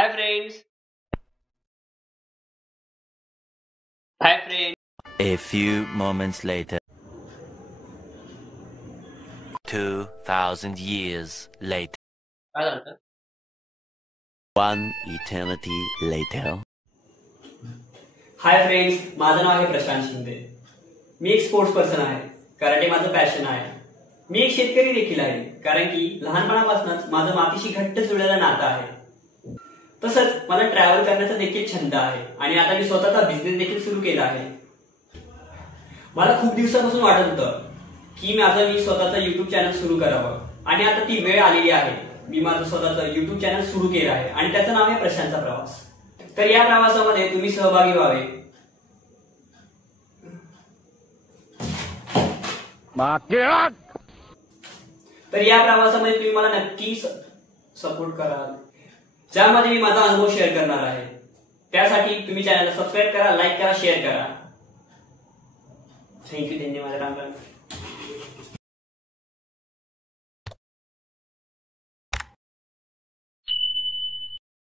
Hi friends. Hi friends. A few moments later. 2,000 years later. काय झालं? One eternity later. Hi friends, माझं नाव आहे प्रशांत शिंदे. मी एक स्पोर्ट्स पर्सन आहे. कराटे माझं पॅशन आहे. मी एक शेतकरी देखील आहे, कारण की लहानपणापासूनच माझं मातीशी घट्ट जुळलेलं नातं आहे. तसंच मला ट्रॅव्हल करण्याचा देखील छंद आहे आणि आता मी स्वतःचा बिझनेस देखील सुरू केला आहे. मला खूप दिवसापासून वाटत होतं की मी स्वतःचा युट्यूब चॅनल सुरू करावं आणि आता ती वेळ आलेली आहे. मी माझं स्वतःचं युट्यूब चॅनल सुरू केलं आहे आणि त्याचं नाव आहे प्रशांतचा प्रवास. तर या प्रवासामध्ये तुम्ही सहभागी व्हावे. तर या प्रवासामध्ये तुम्ही मला नक्की सपोर्ट कराल, ज्यामध्ये मी माझा अनुभव शेअर करणार आहे. त्यासाठी तुम्ही चॅनलला सबस्क्राईब करा, लाईक करा, शेअर करा. थँक्यू. धन्यवाद. राम राम.